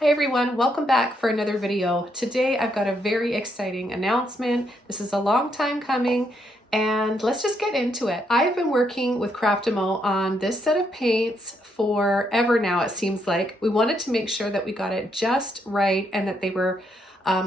Hi everyone, welcome back for another video. Today I've got a very exciting announcement. This is a long time coming and let's just get into it. I've been working with Craftimo on this set of paints forever now, it seems like. We wanted to make sure that we got it just right and that they were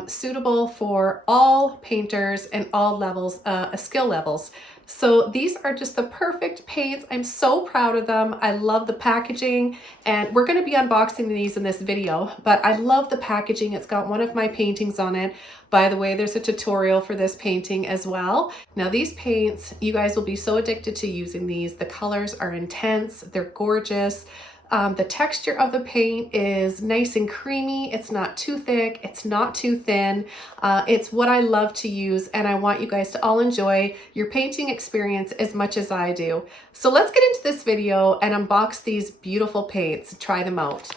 suitable for all painters and all levels, skill levels. So these are just the perfect paints. I'm so proud of them. I love the packaging and we're going to be unboxing these in this video, but I love the packaging. It's got one of my paintings on it. By the way, there's a tutorial for this painting as well. Now these paints, you guys will be so addicted to using these. The colors are intense, they're gorgeous. The texture of the paint is nice and creamy. It's not too thick. It's not too thin. It's what I love to use, and I want you guys to all enjoy your painting experience as much as I do. So let's get into this video and unbox these beautiful paints, try them out.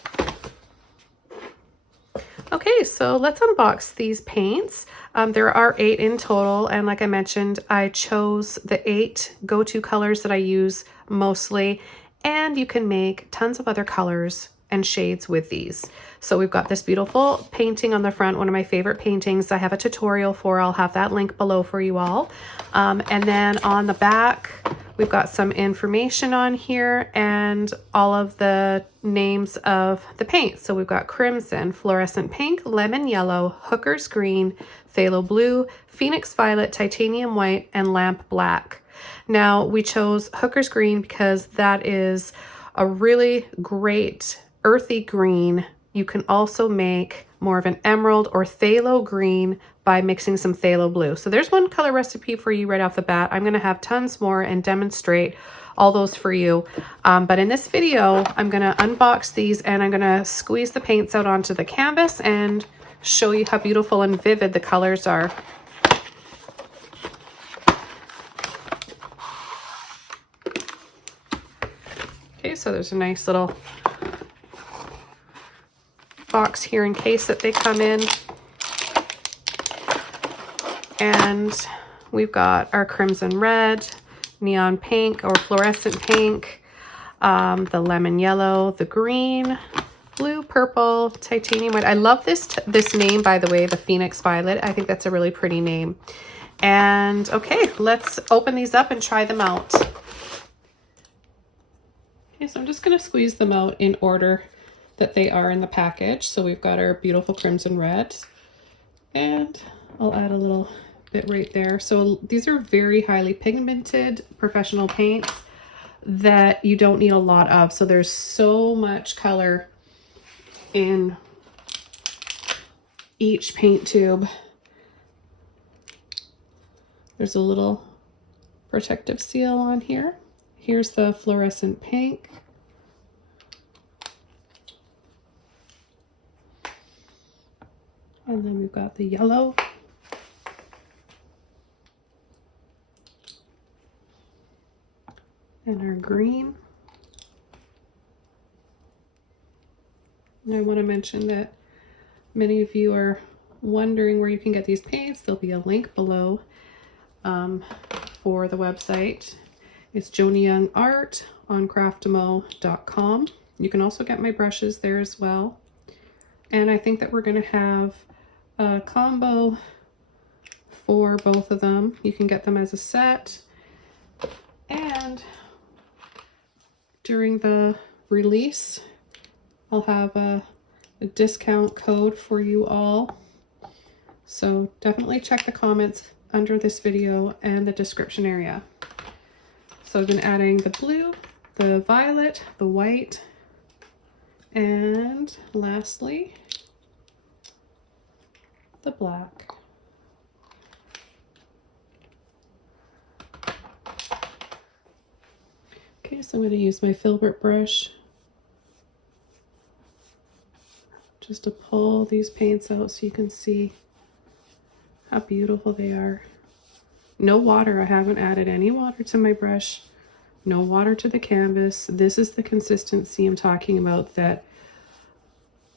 Okay, so let's unbox these paints. There are 8 in total, and like I mentioned, I chose the 8 go-to colors that I use mostly. And you can make tons of other colors and shades with these. So we've got this beautiful painting on the front, one of my favorite paintings. I have a tutorial for, I'll have that link below for you all. And then on the back, we've got some information on here and all of the names of the paints. So we've got crimson, fluorescent pink, lemon yellow, hooker's green, phthalo blue, phoenix violet, titanium white, and lamp black. Now we chose hooker's green because that is a really great earthy green. You can also make more of an emerald or phthalo green by mixing some phthalo blue. So there's one color recipe for you right off the bat. I'm going to have tons more and demonstrate all those for you. But in this video, I'm going to unbox these and I'm going to squeeze the paints out onto the canvas and show you how beautiful and vivid the colors are. Okay, so there's a nice little box here in case that they come in. And we've got our crimson red, neon pink or fluorescent pink, the lemon yellow, the green, blue, purple, titanium white. I love this name, by the way, the Phoenix Violet. I think that's a really pretty name. And okay, let's open these up and try them out. Okay, so I'm just going to squeeze them out in order that they are in the package. So we've got our beautiful crimson red, and I'll add a little bit right there. So these are very highly pigmented professional paints that you don't need a lot of. So there's so much color in each paint tube. There's a little protective seal on here. Here's the fluorescent pink. And then we've got the yellow. And our green. And I want to mention that many of you are wondering where you can get these paints. There'll be a link below for the website. It's Joni Young Art on craftimo.com. You can also get my brushes there as well. And I think that we're going to have a combo for both of them. You can get them as a set. And during the release, I'll have a discount code for you all. So definitely check the comments under this video and the description area. So I've been adding the blue, the violet, the white, and lastly, the black. Okay, so I'm going to use my filbert brush just to pull these paints out so you can see how beautiful they are. No water. I haven't added any water to my brush. No water to the canvas. This is the consistency I'm talking about that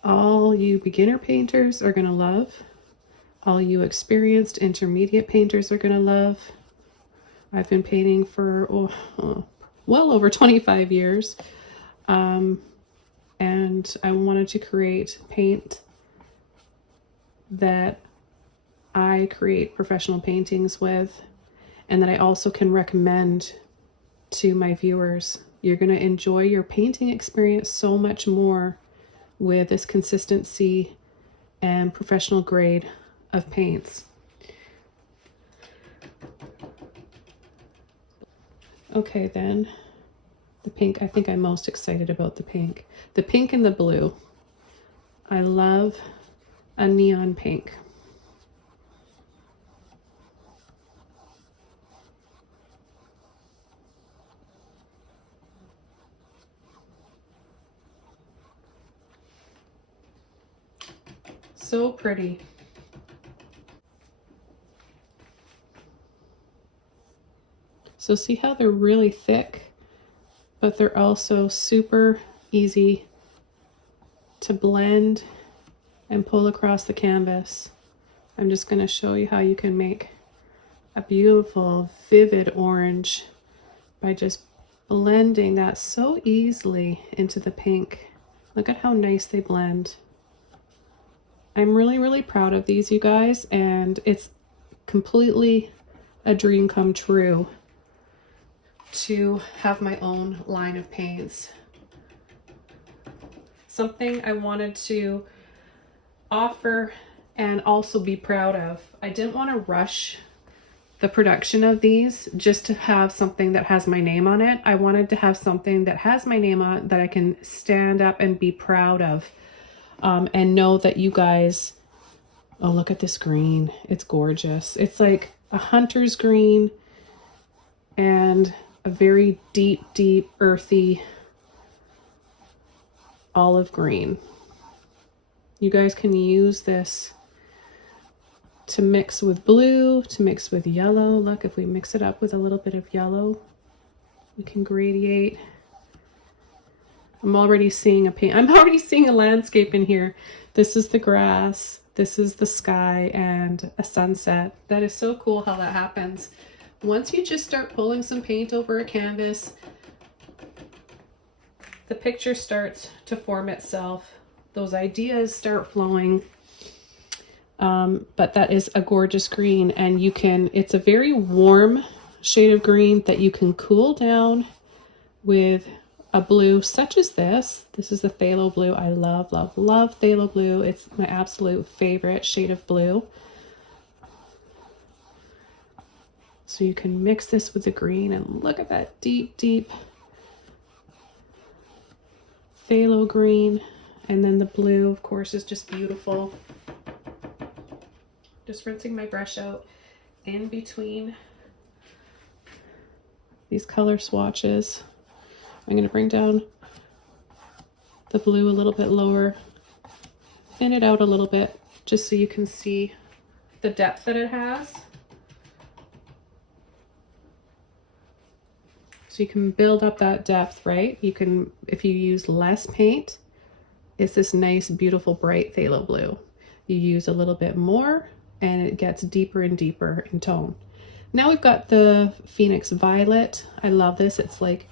all you beginner painters are going to love. All you experienced intermediate painters are going to love. I've been painting for well over 25 years. and I wanted to create paint that I create professional paintings with, and that I also can recommend to my viewers. You're going to enjoy your painting experience so much more with this consistency and professional grade of paints. Okay, then the pink. I think I'm most excited about the pink. The pink and the blue. I love a neon pink. So pretty. So see how they're really thick, but they're also super easy to blend and pull across the canvas. I'm just going to show you how you can make a beautiful vivid orange by just blending that so easily into the pink. Look at how nice they blend. I'm really proud of these, you guys, and it's completely a dream come true to have my own line of paints. Something I wanted to offer and also be proud of. I didn't want to rush the production of these just to have something that has my name on it. I wanted to have something that has my name on it that I can stand up and be proud of, and know that you guys, oh, look at this green. It's gorgeous. It's like a hunter's green and a very deep, earthy olive green. You guys can use this to mix with blue, to mix with yellow. Look, if we mix it up with a little bit of yellow, we can gradiate. I'm already seeing a landscape in here. This is the grass, this is the sky, and a sunset. That is so cool how that happens. Once you just start pulling some paint over a canvas, the picture starts to form itself. Those ideas start flowing. But that is a gorgeous green, and it's a very warm shade of green that you can cool down with a blue such as this. This is the phthalo blue. I love phthalo blue. It's my absolute favorite shade of blue. So you can mix this with the green, and look at that deep phthalo green. And then the blue, of course, is just beautiful. Just rinsing my brush out in between these color swatches. I'm going to bring down the blue a little bit lower, thin it out a little bit, just so you can see the depth that it has. So you can build up that depth, right? You can, if you use less paint, it's this nice, beautiful, bright phthalo blue. You use a little bit more, and it gets deeper and deeper in tone. Now we've got the Phoenix Violet. I love this. It's like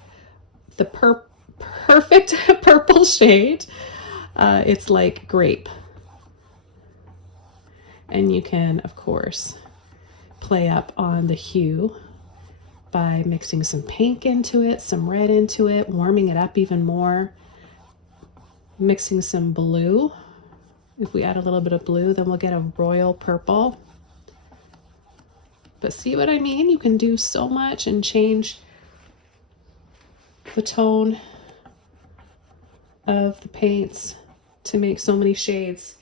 the perfect purple shade. It's like grape. And you can, of course, play up on the hue by mixing some pink into it, some red into it, warming it up even more. Mixing some blue. If we add a little bit of blue, then we'll get a royal purple. But see what I mean? You can do so much and change the tone of the paints to make so many shades.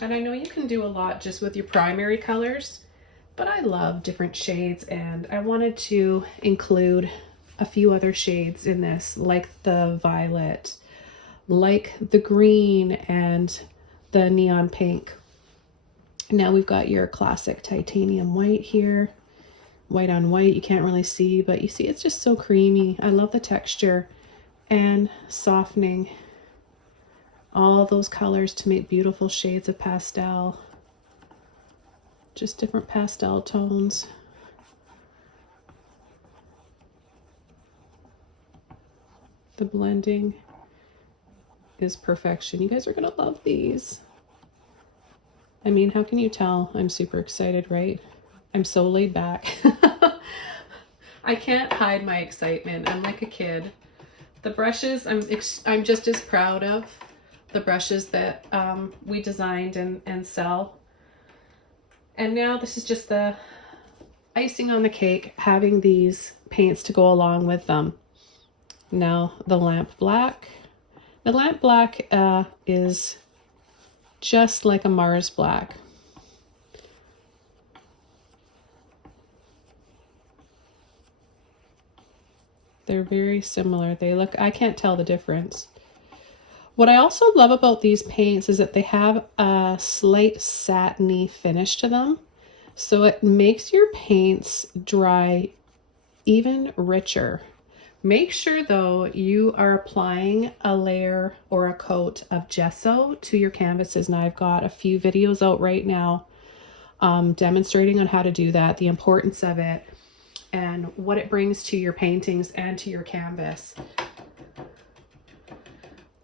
And I know you can do a lot just with your primary colors, but I love different shades, and I wanted to include a few other shades in this, like the violet, like the green, and the neon pink. Now we've got your classic titanium white here. White on white, you can't really see, but you see it's just so creamy. I love the texture and softening all those colors to make beautiful shades of pastel. Just different pastel tones. The blending is perfection. You guys are gonna love these. I mean, how can you tell? I'm super excited, right? I'm so laid back. I can't hide my excitement. I'm like a kid. The brushes, I'm just as proud of the brushes that we designed and sell. And now this is just the icing on the cake, having these paints to go along with them. Now the lamp black. The lamp black is just like a Mars black. They're very similar. They look, I can't tell the difference. What I also love about these paints is that they have a slight satiny finish to them. So it makes your paints dry even richer. Make sure though you are applying a layer or a coat of gesso to your canvases. Now I've got a few videos out right now demonstrating on how to do that, the importance of it, and what it brings to your paintings and to your canvas.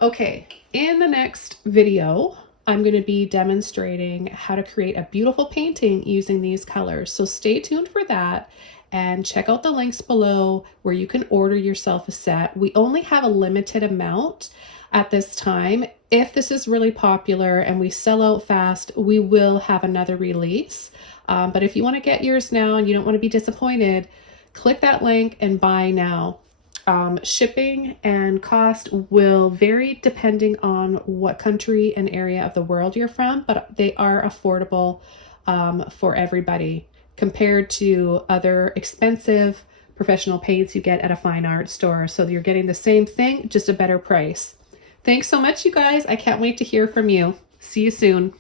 Okay, in the next video, I'm going to be demonstrating how to create a beautiful painting using these colors. So stay tuned for that and check out the links below where you can order yourself a set. We only have a limited amount at this time. If this is really popular and we sell out fast, we will have another release. But if you want to get yours now and you don't want to be disappointed, click that link and buy now. Shipping and cost will vary depending on what country and area of the world you're from, but they are affordable for everybody compared to other expensive professional paints you get at a fine art store. So you're getting the same thing, just a better price. Thanks so much, you guys. I can't wait to hear from you. See you soon.